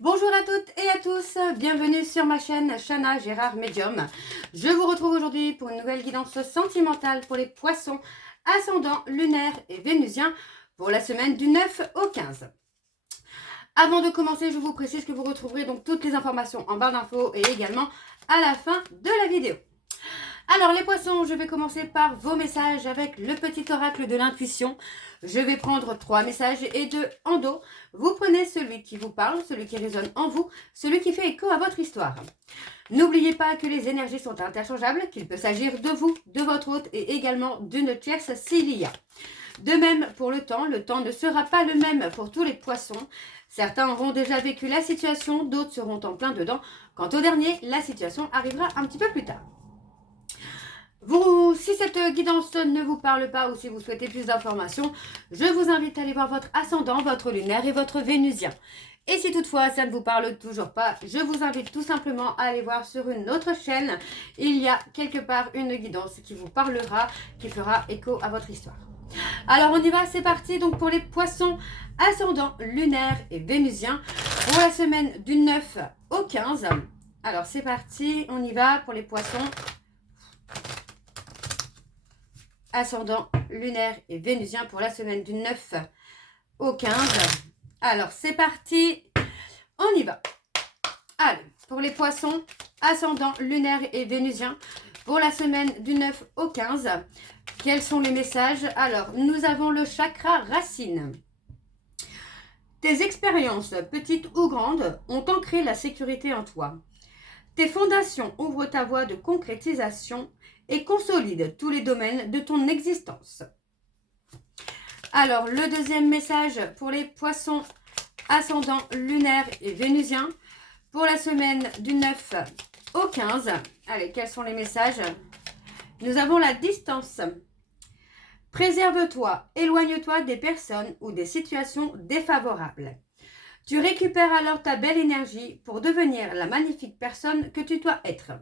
Bonjour à toutes et à tous, bienvenue sur ma chaîne Chana Gérard Medium. Je vous retrouve aujourd'hui pour une nouvelle guidance sentimentale pour les poissons ascendants, lunaires et vénusiens pour la semaine du 9 au 15. Avant de commencer, je vous précise que vous retrouverez donc toutes les informations en barre d'infos et également à la fin de la vidéo. Alors les poissons, je vais commencer par vos messages avec le petit oracle de l'intuition. Je vais prendre 3 messages et 2 en dos. Vous prenez celui qui vous parle, celui qui résonne en vous, celui qui fait écho à votre histoire. N'oubliez pas que les énergies sont interchangeables, qu'il peut s'agir de vous, de votre hôte et également d'une tierce s'il y a. De même pour le temps ne sera pas le même pour tous les poissons. Certains auront déjà vécu la situation, d'autres seront en plein dedans. Quant au dernier, la situation arrivera un petit peu plus tard. Si cette guidance ne vous parle pas ou si vous souhaitez plus d'informations, je vous invite à aller voir votre ascendant, votre lunaire et votre vénusien. Et si toutefois ça ne vous parle toujours pas, je vous invite tout simplement à aller voir sur une autre chaîne. Il y a quelque part une guidance qui vous parlera, qui fera écho à votre histoire. Alors on y va, c'est parti donc pour les poissons ascendants, lunaires et vénusiens pour la semaine du 9 au 15. Alors c'est parti, on y va pour les poissons ascendant, lunaire et vénusien pour la semaine du 9 au 15. Alors, c'est parti. On y va. Allez, pour les poissons, ascendant, lunaire et vénusien pour la semaine du 9 au 15. Quels sont les messages? Alors, nous avons le chakra racine. Tes expériences, petites ou grandes, ont ancré la sécurité en toi. Tes fondations ouvrent ta voie de concrétisation et consolide tous les domaines de ton existence. Alors, le deuxième message pour les poissons ascendants, lunaires et vénusiens pour la semaine du 9 au 15. Allez, quels sont les messages? Nous avons la distance. Préserve-toi, éloigne-toi des personnes ou des situations défavorables. Tu récupères alors ta belle énergie pour devenir la magnifique personne que tu dois être.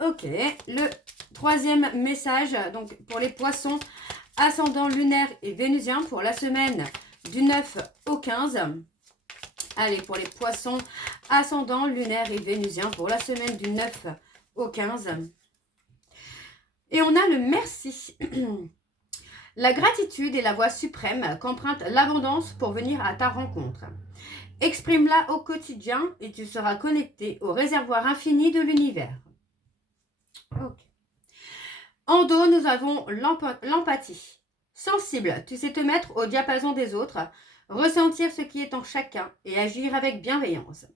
Ok, le troisième message, donc pour les poissons ascendant, lunaire et vénusien pour la semaine du 9 au 15. Allez, pour les poissons ascendant, lunaire et vénusien pour la semaine du 9 au 15. Et on a le merci. La gratitude est la voie suprême qu'emprunte l'abondance pour venir à ta rencontre. Exprime-la au quotidien et tu seras connecté au réservoir infini de l'univers. Okay. En dos, nous avons l'empathie. Sensible, tu sais te mettre au diapason des autres, ressentir ce qui est en chacun et agir avec bienveillance.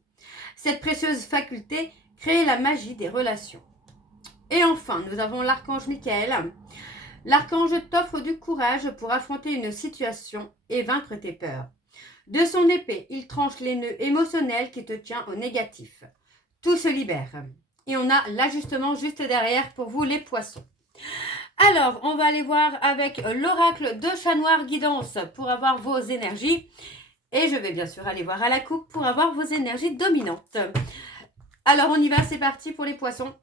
Cette précieuse faculté crée la magie des relations. Et enfin, nous avons l'archange Michael. L'archange t'offre du courage pour affronter une situation et vaincre tes peurs. De son épée, il tranche les nœuds émotionnels qui te tiennent au négatif. Tout se libère. Et on a l'ajustement juste derrière pour vous les poissons. Alors, on va aller voir avec l'oracle de Chat Noir Guidance pour avoir vos énergies. Et je vais bien sûr aller voir à la coupe pour avoir vos énergies dominantes. Alors, on y va, c'est parti pour les poissons.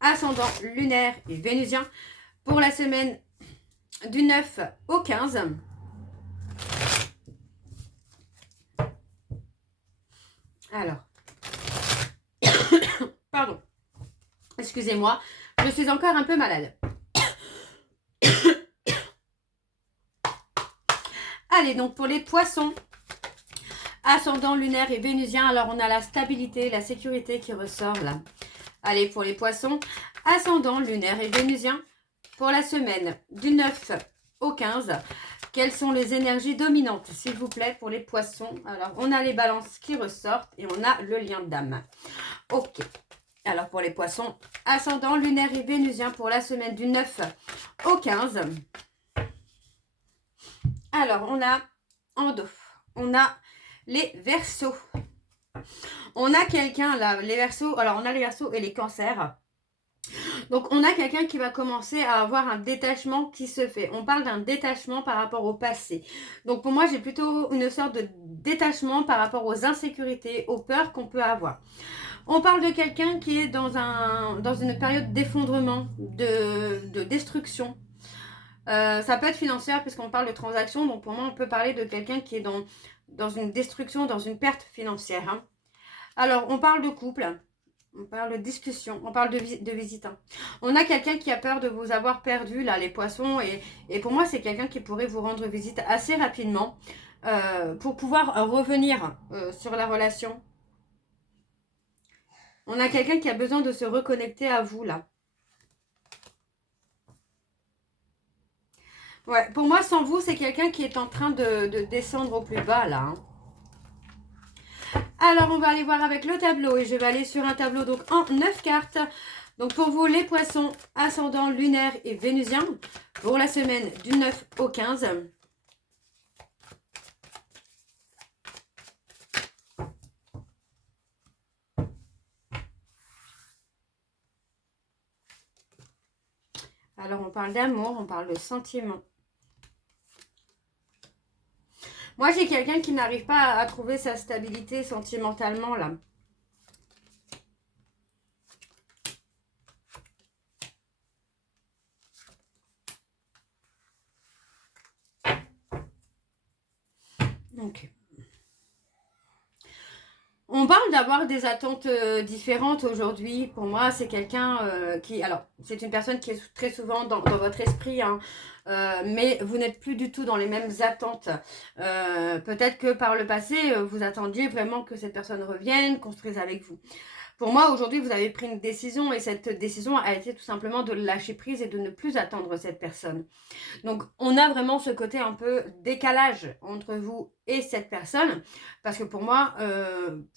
Ascendant, lunaire et vénusien pour la semaine du 9 au 15. Alors, pardon, excusez-moi, je suis encore un peu malade. Allez, donc pour les poissons, ascendant, lunaire et vénusien, alors on a la stabilité, la sécurité qui ressort là. Allez, pour les poissons, ascendant, lunaire et vénusien, pour la semaine du 9 au 15, quelles sont les énergies dominantes, s'il vous plaît, pour les poissons? Alors, on a les balances qui ressortent et on a le lion d'âme. Ok. Alors, pour les poissons, ascendant, lunaire et vénusien, pour la semaine du 9 au 15. Alors, on a en dos, on a les Verseaux. On a quelqu'un là, les Verseaux, alors on a les Verseaux et les Cancers. Donc, on a quelqu'un qui va commencer à avoir un détachement qui se fait. On parle d'un détachement par rapport au passé. Donc, pour moi, j'ai plutôt une sorte de détachement par rapport aux insécurités, aux peurs qu'on peut avoir. On parle de quelqu'un qui est dans une période d'effondrement, de destruction. Ça peut être financière puisqu'on parle de transaction. Donc pour moi, on peut parler de quelqu'un qui est dans une destruction, dans une perte financière. Hein. Alors, on parle de couple. On parle de discussion, on parle de visite. Hein. On a quelqu'un qui a peur de vous avoir perdu, là, les poissons. Et pour moi, c'est quelqu'un qui pourrait vous rendre visite assez rapidement pour pouvoir revenir sur la relation. On a quelqu'un qui a besoin de se reconnecter à vous, là. Ouais, pour moi, sans vous, c'est quelqu'un qui est en train de descendre au plus bas, là. Hein. Alors, on va aller voir avec le tableau. Et je vais aller sur un tableau donc en 9 cartes. Donc, pour vous, les poissons, ascendant, lunaire et vénusien, pour la semaine du 9 au 15. Alors, on parle d'amour, on parle de sentiments. Moi, j'ai quelqu'un qui n'arrive pas à trouver sa stabilité sentimentalement, là. Ok. On parle d'avoir des attentes différentes aujourd'hui. Pour moi, c'est quelqu'un qui... Alors, c'est une personne qui est très souvent dans votre esprit, hein, mais vous n'êtes plus du tout dans les mêmes attentes. Peut-être que par le passé, vous attendiez vraiment que cette personne revienne, construise avec vous. Pour moi, aujourd'hui, vous avez pris une décision et cette décision a été tout simplement de lâcher prise et de ne plus attendre cette personne. Donc, on a vraiment ce côté un peu décalage entre vous et cette personne. Parce que pour moi,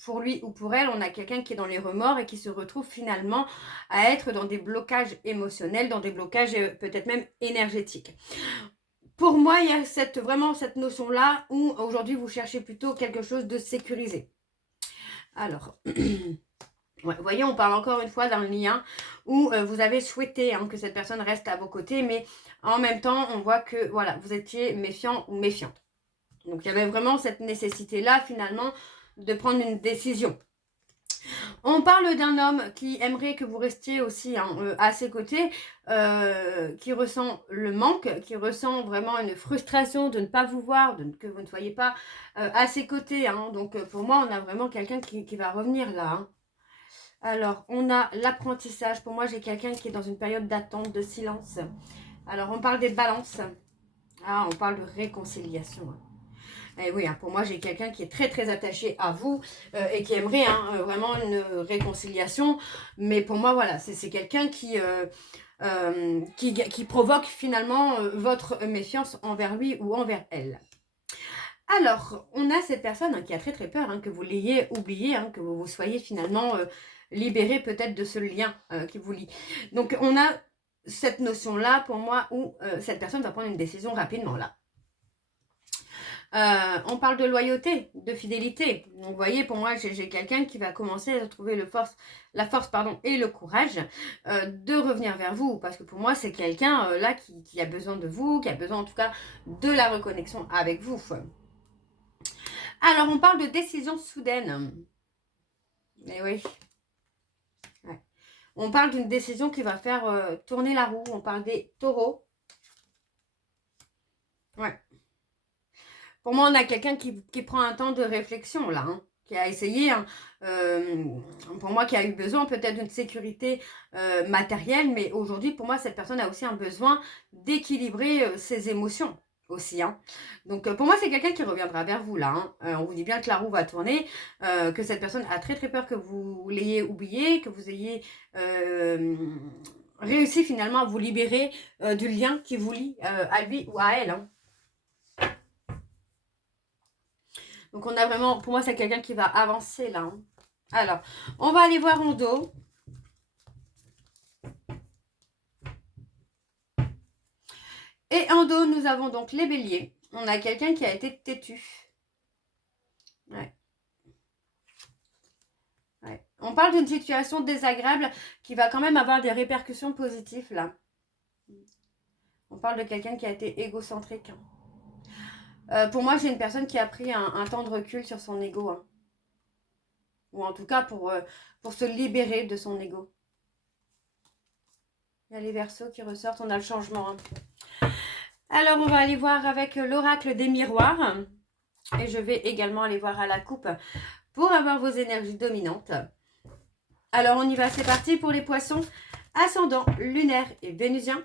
pour lui ou pour elle, on a quelqu'un qui est dans les remords et qui se retrouve finalement à être dans des blocages émotionnels, dans des blocages peut-être même énergétiques. Pour moi, il y a vraiment cette notion-là où aujourd'hui, vous cherchez plutôt quelque chose de sécurisé. Alors... Ouais, vous voyez, on parle encore une fois d'un lien où vous avez souhaité que cette personne reste à vos côtés, mais en même temps, on voit que voilà, vous étiez méfiant ou méfiante. Donc, il y avait vraiment cette nécessité-là, finalement, de prendre une décision. On parle d'un homme qui aimerait que vous restiez aussi à ses côtés, qui ressent le manque, qui ressent vraiment une frustration de ne pas vous voir, que vous ne soyez pas à ses côtés. Hein. Donc, pour moi, on a vraiment quelqu'un qui va revenir là. Hein. Alors, on a l'apprentissage. Pour moi, j'ai quelqu'un qui est dans une période d'attente, de silence. Alors, on parle des balances. Ah, on parle de réconciliation. Et oui, pour moi, j'ai quelqu'un qui est très, très attaché à vous et qui aimerait vraiment une réconciliation. Mais pour moi, voilà, c'est quelqu'un qui provoque finalement votre méfiance envers lui ou envers elle. Alors, on a cette personne qui a très, très peur que vous l'ayez oublié, que vous soyez finalement... libéré peut-être de ce lien qui vous lie. Donc, on a cette notion-là, pour moi, où cette personne va prendre une décision rapidement, là. On parle de loyauté, de fidélité. Donc, vous voyez, pour moi, j'ai quelqu'un qui va commencer à trouver la force et le courage de revenir vers vous. Parce que pour moi, c'est quelqu'un là qui a besoin de vous, qui a besoin en tout cas de la reconnexion avec vous. Alors, on parle de décision soudaine. Mais oui. On parle d'une décision qui va faire tourner la roue. On parle des taureaux. Ouais. Pour moi, on a quelqu'un qui prend un temps de réflexion, là. Qui a essayé, pour moi, qui a eu besoin peut-être d'une sécurité matérielle. Mais aujourd'hui, pour moi, cette personne a aussi un besoin d'équilibrer ses émotions. Aussi. Donc, pour moi, c'est quelqu'un qui reviendra vers vous, là. On vous dit bien que la roue va tourner, que cette personne a très, très peur que vous l'ayez oublié, que vous ayez réussi finalement à vous libérer du lien qui vous lie à lui ou à elle. Donc, on a vraiment, pour moi, c'est quelqu'un qui va avancer, là. Alors, on va aller voir en dos. Et en dos, nous avons donc les béliers. On a quelqu'un qui a été têtu. Ouais. Ouais. On parle d'une situation désagréable qui va quand même avoir des répercussions positives, là. On parle de quelqu'un qui a été égocentrique. Pour moi, j'ai une personne qui a pris un temps de recul sur son ego. Ou en tout cas, pour se libérer de son ego. Il y a les verseaux qui ressortent, on a le changement. Alors, on va aller voir avec l'oracle des miroirs. Et je vais également aller voir à la coupe pour avoir vos énergies dominantes. Alors, on y va, c'est parti pour les poissons. Ascendant, lunaire et vénusien.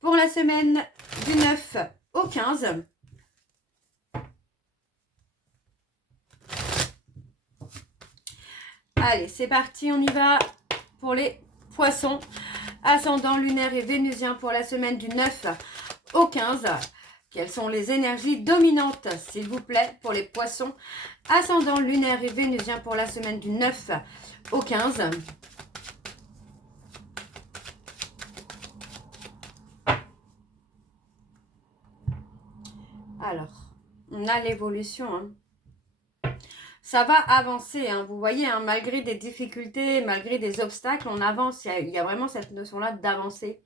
Pour la semaine du 9 au 15. Allez, c'est parti, on y va pour les poissons. Ascendant, lunaire et vénusien pour la semaine du 9 au 15. Quelles sont les énergies dominantes, s'il vous plaît, pour les poissons? Ascendant, lunaire et vénusien pour la semaine du 9 au 15. Alors, on a l'évolution, hein. Ça va avancer, hein, vous voyez, hein, malgré des difficultés, malgré des obstacles, on avance. Il y a vraiment cette notion-là d'avancer.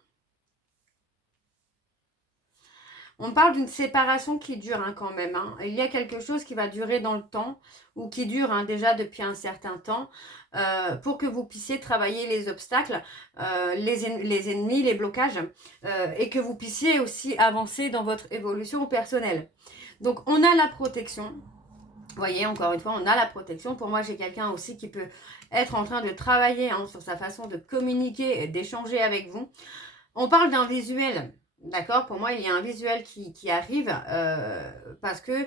On parle d'une séparation qui dure hein, quand même. Hein. Il y a quelque chose qui va durer dans le temps ou qui dure hein, déjà depuis un certain temps pour que vous puissiez travailler les obstacles, les ennemis, les blocages et que vous puissiez aussi avancer dans votre évolution personnelle. Donc, on a la protection. Vous voyez, encore une fois, on a la protection. Pour moi, j'ai quelqu'un aussi qui peut être en train de travailler hein, sur sa façon de communiquer, d'échanger avec vous. On parle d'un visuel, d'accord? Pour moi, il y a un visuel qui arrive parce que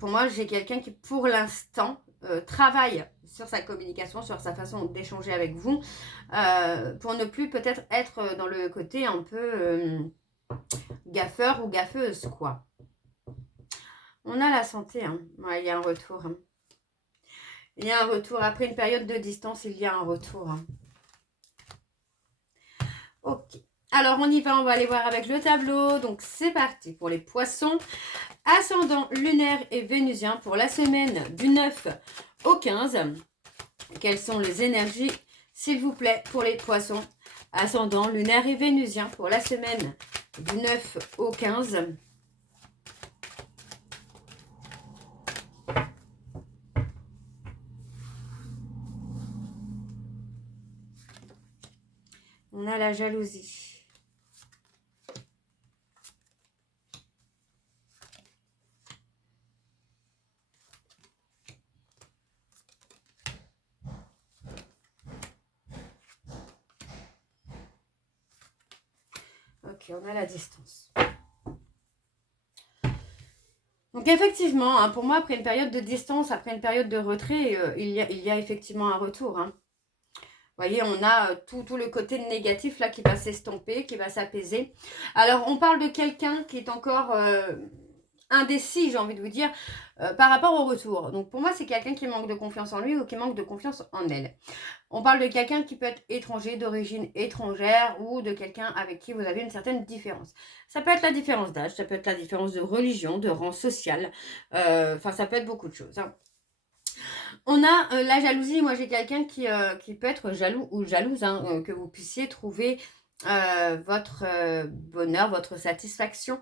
pour moi, j'ai quelqu'un qui, pour l'instant, travaille sur sa communication, sur sa façon d'échanger avec vous pour ne plus peut-être être dans le côté un peu gaffeur ou gaffeuse, quoi. On a la santé, hein. Ouais, il y a un retour. Hein. Il y a un retour. Après une période de distance, il y a un retour. Hein. Ok. Alors, on y va. On va aller voir avec le tableau. Donc, c'est parti pour les poissons. Ascendant lunaire et vénusien pour la semaine du 9 au 15. Quelles sont les énergies, s'il vous plaît, pour les poissons? Ascendant lunaire et vénusien pour la semaine du 9 au 15. On a la jalousie. Ok, on a la distance. Donc effectivement, hein, pour moi, après une période de distance, après une période de retrait, il y a effectivement un retour. Hein. Vous voyez, on a tout le côté négatif là qui va s'estomper, qui va s'apaiser. Alors, on parle de quelqu'un qui est encore indécis, j'ai envie de vous dire, par rapport au retour. Donc, pour moi, c'est quelqu'un qui manque de confiance en lui ou qui manque de confiance en elle. On parle de quelqu'un qui peut être étranger, d'origine étrangère ou de quelqu'un avec qui vous avez une certaine différence. Ça peut être la différence d'âge, ça peut être la différence de religion, de rang social. Enfin, ça peut être beaucoup de choses. Hein. On a la jalousie. Moi, j'ai quelqu'un qui peut être jaloux ou jalouse, hein, que vous puissiez trouver votre bonheur, votre satisfaction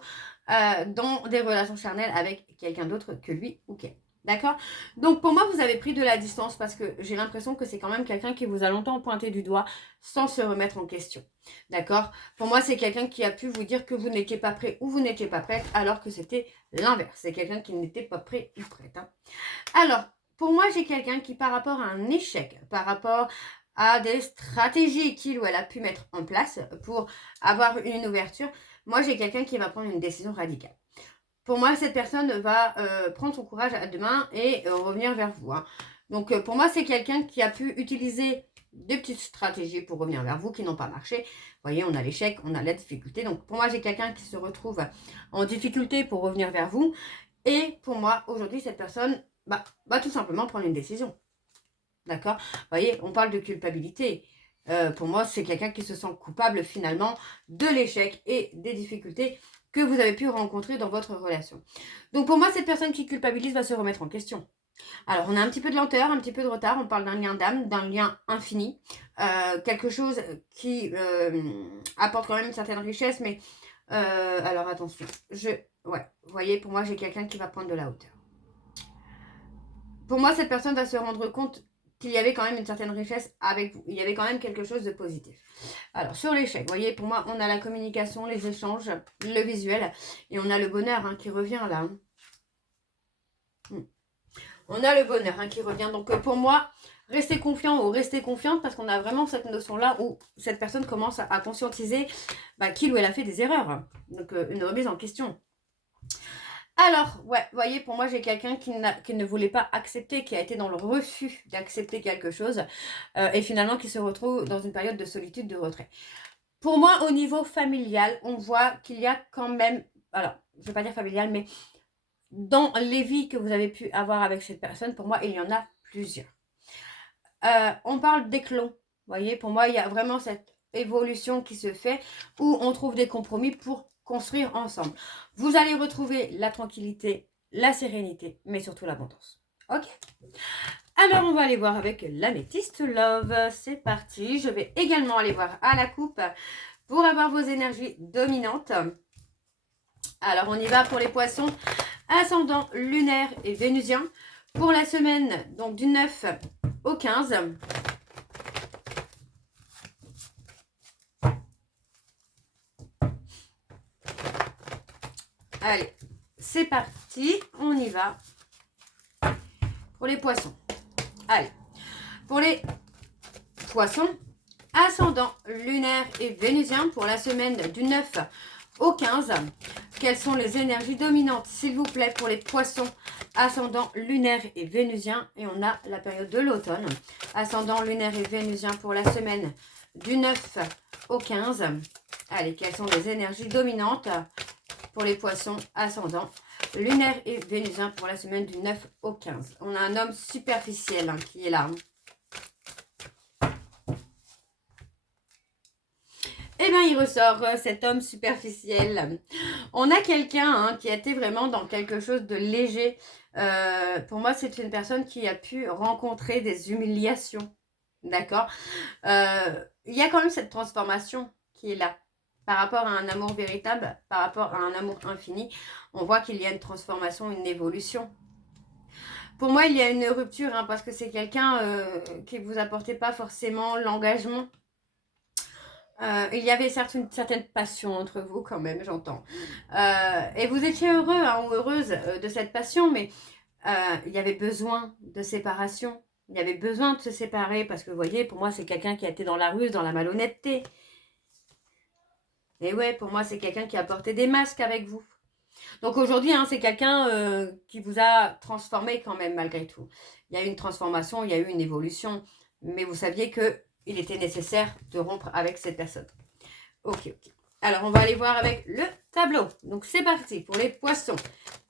dans des relations charnelles avec quelqu'un d'autre que lui ou qu'elle. D'accord? Donc, pour moi, vous avez pris de la distance parce que j'ai l'impression que c'est quand même quelqu'un qui vous a longtemps pointé du doigt sans se remettre en question. D'accord? Pour moi, c'est quelqu'un qui a pu vous dire que vous n'étiez pas prêt ou vous n'étiez pas prête alors que c'était l'inverse. C'est quelqu'un qui n'était pas prêt ou prête. Hein. Alors, pour moi, j'ai quelqu'un qui, par rapport à un échec, par rapport à des stratégies qu'il ou elle a pu mettre en place pour avoir une ouverture, moi, j'ai quelqu'un qui va prendre une décision radicale. Pour moi, cette personne va prendre son courage à deux mains et revenir vers vous. Hein. Donc, pour moi, c'est quelqu'un qui a pu utiliser des petites stratégies pour revenir vers vous qui n'ont pas marché. Vous voyez, on a l'échec, on a la difficulté. Donc, pour moi, j'ai quelqu'un qui se retrouve en difficulté pour revenir vers vous. Et pour moi, aujourd'hui, cette personne va tout simplement prendre une décision. D'accord? Vous voyez, on parle de culpabilité. Pour moi, c'est quelqu'un qui se sent coupable finalement de l'échec et des difficultés que vous avez pu rencontrer dans votre relation. Donc pour moi, cette personne qui culpabilise va se remettre en question. Alors, on a un petit peu de lenteur, un petit peu de retard. On parle d'un lien d'âme, d'un lien infini. Quelque chose qui apporte quand même une certaine richesse. Mais, alors attention. Ouais, vous voyez, pour moi, j'ai quelqu'un qui va prendre de la hauteur. Pour moi, cette personne va se rendre compte qu'il y avait quand même une certaine richesse avec vous. Il y avait quand même quelque chose de positif. Alors, sur l'échec, vous voyez, pour moi, on a la communication, les échanges, le visuel. Et on a le bonheur hein, qui revient là. On a le bonheur hein, qui revient. Donc, pour moi, restez confiant ou restez confiante parce qu'on a vraiment cette notion-là où cette personne commence à conscientiser qu'il ou elle a fait des erreurs. Donc, une remise en question. Alors, ouais, vous voyez, pour moi, j'ai quelqu'un qui ne voulait pas accepter, qui a été dans le refus d'accepter quelque chose et finalement qui se retrouve dans une période de solitude, de retrait. Pour moi, au niveau familial, on voit qu'il y a quand même, alors, je ne vais pas dire familial, mais dans les vies que vous avez pu avoir avec cette personne, pour moi, il y en a plusieurs. On parle d'échelons, vous voyez, pour moi, il y a vraiment cette évolution qui se fait où on trouve des compromis pour construire ensemble. Vous allez retrouver la tranquillité, la sérénité, mais surtout l'abondance. Ok? Alors, on va aller voir avec l'améthyste love. C'est parti. Je vais également aller voir à la coupe pour avoir vos énergies dominantes. Alors, on y va pour les poissons. Ascendant lunaire et vénusien. Pour la semaine, donc du 9 au 15. Allez, c'est parti, on y va pour les poissons. Allez, pour les poissons, ascendant lunaire et vénusien pour la semaine du 9 au 15. Quelles sont les énergies dominantes, s'il vous plaît, pour les poissons, ascendant lunaire et vénusien. Et on a la période de l'automne. Ascendant lunaire et vénusien pour la semaine du 9 au 15. Allez, quelles sont les énergies dominantes pour les poissons ascendants lunaire et vénusien pour la semaine du 9 au 15. On a un homme superficiel qui est là. Eh bien, il ressort cet homme superficiel. On a quelqu'un qui a été vraiment dans quelque chose de léger. Pour moi, c'est une personne qui a pu rencontrer des humiliations. D'accord. Il y a quand même cette transformation qui est là. Par rapport à un amour véritable, par rapport à un amour infini, on voit qu'il y a une transformation, une évolution. Pour moi, il y a une rupture parce que c'est quelqu'un qui ne vous apportait pas forcément l'engagement. Il y avait certes une certaine passion entre vous quand même, j'entends. Et vous étiez heureux ou heureuse de cette passion, mais il y avait besoin de séparation. Il y avait besoin de se séparer parce que vous voyez, pour moi, c'est quelqu'un qui a été dans la ruse, dans la malhonnêteté. Et ouais, pour moi, c'est quelqu'un qui a porté des masques avec vous. Donc aujourd'hui, c'est quelqu'un qui vous a transformé quand même malgré tout. Il y a eu une transformation, il y a eu une évolution. Mais vous saviez qu'il était nécessaire de rompre avec cette personne. Ok. Alors, on va aller voir avec le tableau. Donc, c'est parti pour les poissons.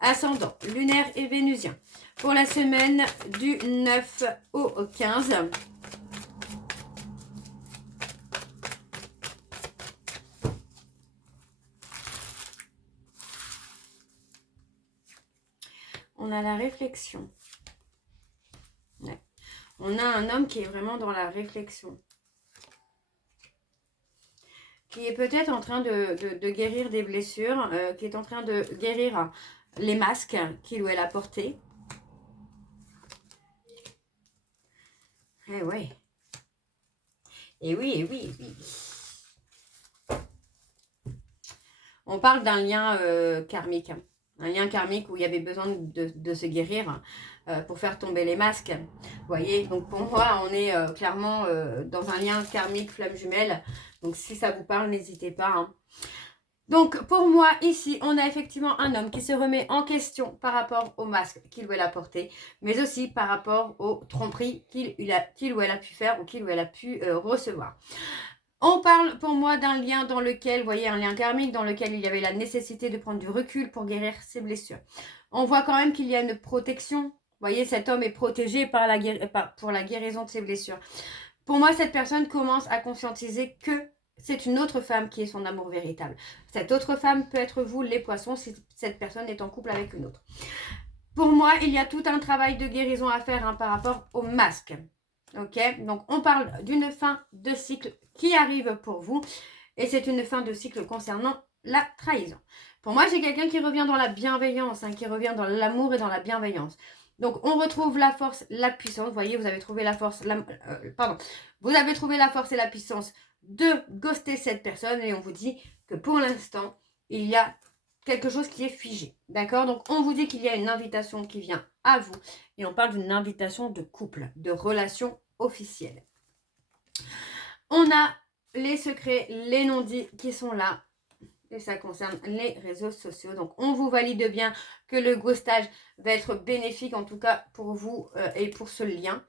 Ascendant, lunaire et vénusien. Pour la semaine du 9 au 15. On a la réflexion. Ouais. On a un homme qui est vraiment dans la réflexion. Qui est peut-être en train de guérir des blessures, qui est en train de guérir les masques qu'il ou elle a portés. Eh ouais. Et oui, et oui, et oui. On parle d'un lien karmique. Un lien karmique où il y avait besoin de se guérir pour faire tomber les masques. Vous voyez, donc pour moi, on est clairement dans un lien karmique flamme jumelle. Donc si ça vous parle, n'hésitez pas. Donc pour moi, ici, on a effectivement un homme qui se remet en question par rapport au masque qu'il ou elle a porté, mais aussi par rapport aux tromperies qu'il ou elle a pu faire ou qu'il ou elle a pu recevoir. On parle pour moi d'un lien dans lequel, vous voyez, un lien karmique dans lequel il y avait la nécessité de prendre du recul pour guérir ses blessures. On voit quand même qu'il y a une protection. Vous voyez, cet homme est protégé pour la guérison de ses blessures. Pour moi, cette personne commence à conscientiser que c'est une autre femme qui est son amour véritable. Cette autre femme peut être vous, les poissons, si cette personne est en couple avec une autre. Pour moi, il y a tout un travail de guérison à faire par rapport au masque. Ok, donc on parle d'une fin de cycle qui arrive pour vous et c'est une fin de cycle concernant la trahison. Pour moi, j'ai quelqu'un qui revient dans la bienveillance, qui revient dans l'amour et dans la bienveillance. Donc, on retrouve la force, la puissance. Vous voyez, vous avez trouvé la force, vous avez trouvé la force et la puissance de ghoster cette personne. Et on vous dit que pour l'instant, il y a quelque chose qui est figé. D'accord? Donc, on vous dit qu'il y a une invitation qui vient à vous. Et on parle d'une invitation de couple, de relation officielle. On a les secrets, les non-dits qui sont là. Et ça concerne les réseaux sociaux. Donc, on vous valide bien que le ghostage va être bénéfique, en tout cas pour vous et pour ce lien.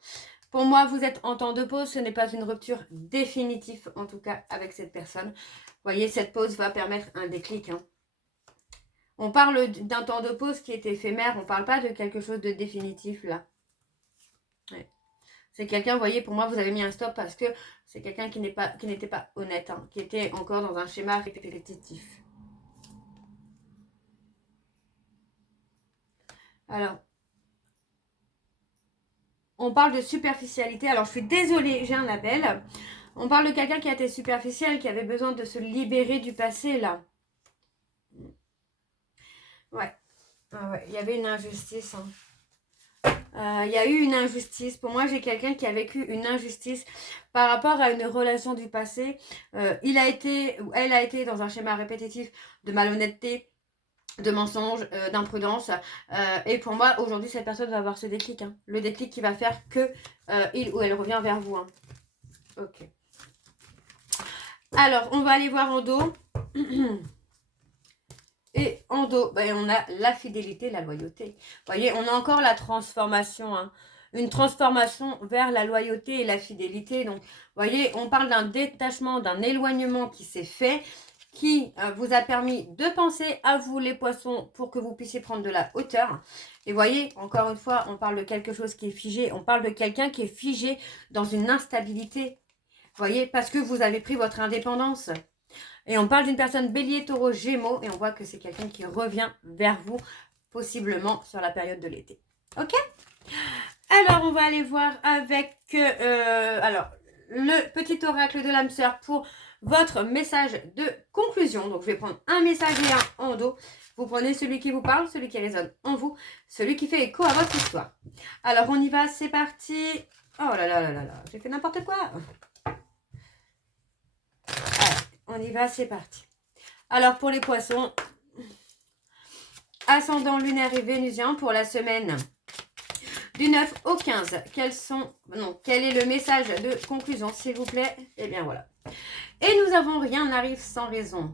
Pour moi, vous êtes en temps de pause. Ce n'est pas une rupture définitive, en tout cas, avec cette personne. Vous voyez, cette pause va permettre un déclic. Hein. On parle d'un temps de pause qui est éphémère. On ne parle pas de quelque chose de définitif, là. Ouais. C'est quelqu'un, vous voyez, pour moi, vous avez mis un stop parce que c'est quelqu'un qui n'était pas honnête, hein, qui était encore dans un schéma répétitif. Alors, on parle de superficialité. Alors, je suis désolée, j'ai un appel. On parle de quelqu'un qui a été superficiel, qui avait besoin de se libérer du passé, là. Ouais. Ah ouais, il y avait une injustice, hein. Il y a eu une injustice. Pour moi, j'ai quelqu'un qui a vécu une injustice par rapport à une relation du passé. Il a été, ou elle a été dans un schéma répétitif de malhonnêteté, de mensonges, d'imprudence. Et pour moi, aujourd'hui, cette personne va avoir ce déclic. Hein. Le déclic qui va faire que il ou elle revient vers vous. Hein. Ok. Alors, on va aller voir en dos. Et en dos, ben, on a la fidélité, la loyauté. Vous voyez, on a encore la transformation. Hein. Une transformation vers la loyauté et la fidélité. Donc, vous voyez, on parle d'un détachement, d'un éloignement qui s'est fait, qui vous a permis de penser à vous, les poissons, pour que vous puissiez prendre de la hauteur. Et vous voyez, encore une fois, on parle de quelque chose qui est figé. On parle de quelqu'un qui est figé dans une instabilité. Vous voyez, parce que vous avez pris votre indépendance. Et on parle d'une personne bélier, taureau, gémeaux. Et on voit que c'est quelqu'un qui revient vers vous, possiblement sur la période de l'été. Ok? Alors, on va aller voir avec le petit oracle de l'âme sœur pour votre message de conclusion. Donc, je vais prendre un message et un en dos. Vous prenez celui qui vous parle, celui qui résonne en vous, celui qui fait écho à votre histoire. Alors, on y va, c'est parti. Oh là là là là là, j'ai fait n'importe quoi. Allez, on y va, c'est parti. Alors, pour les poissons, ascendant lunaire et vénusien pour la semaine du 9 au 15, quel est le message de conclusion, s'il vous plaît? Eh bien, voilà. Et nous avons rien n'arrive sans raison.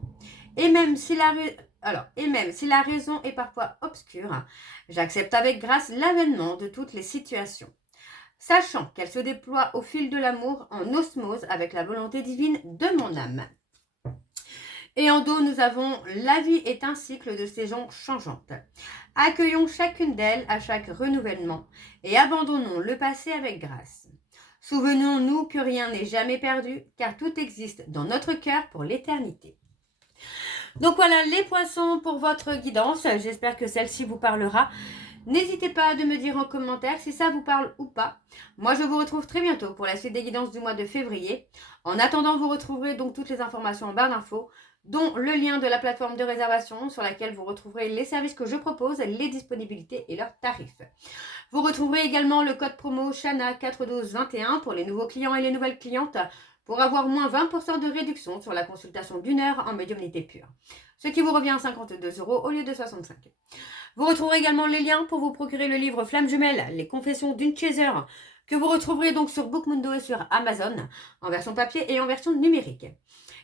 Et même si la raison est parfois obscure, j'accepte avec grâce l'avènement de toutes les situations, sachant qu'elle se déploie au fil de l'amour en osmose avec la volonté divine de mon âme. Et en dos, nous avons la vie est un cycle de saisons changeantes. Accueillons chacune d'elles à chaque renouvellement et abandonnons le passé avec grâce. Souvenons-nous que rien n'est jamais perdu, car tout existe dans notre cœur pour l'éternité. Donc voilà les poissons pour votre guidance. J'espère que celle-ci vous parlera. N'hésitez pas à me dire en commentaire si ça vous parle ou pas. Moi, je vous retrouve très bientôt pour la suite des guidances du mois de février. En attendant, vous retrouverez donc toutes les informations en barre d'infos, dont le lien de la plateforme de réservation sur laquelle vous retrouverez les services que je propose, les disponibilités et leurs tarifs. Vous retrouverez également le code promo Chana41221 pour les nouveaux clients et les nouvelles clientes pour avoir moins 20% de réduction sur la consultation d'1 heure en médiumnité pure, ce qui vous revient à 52 € au lieu de 65. Vous retrouverez également les liens pour vous procurer le livre Flamme Jumelle, les confessions d'une chaser, que vous retrouverez donc sur Bookmundo et sur Amazon, en version papier et en version numérique.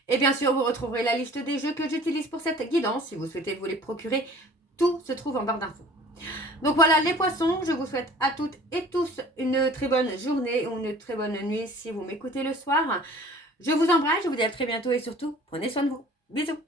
Et bien sûr, vous retrouverez la liste des jeux que j'utilise pour cette guidance. Si vous souhaitez vous les procurer, tout se trouve en barre d'infos. Donc voilà les poissons, je vous souhaite à toutes et tous une très bonne journée ou une très bonne nuit si vous m'écoutez le soir. Je vous embrasse, je vous dis à très bientôt et surtout, prenez soin de vous. Bisous.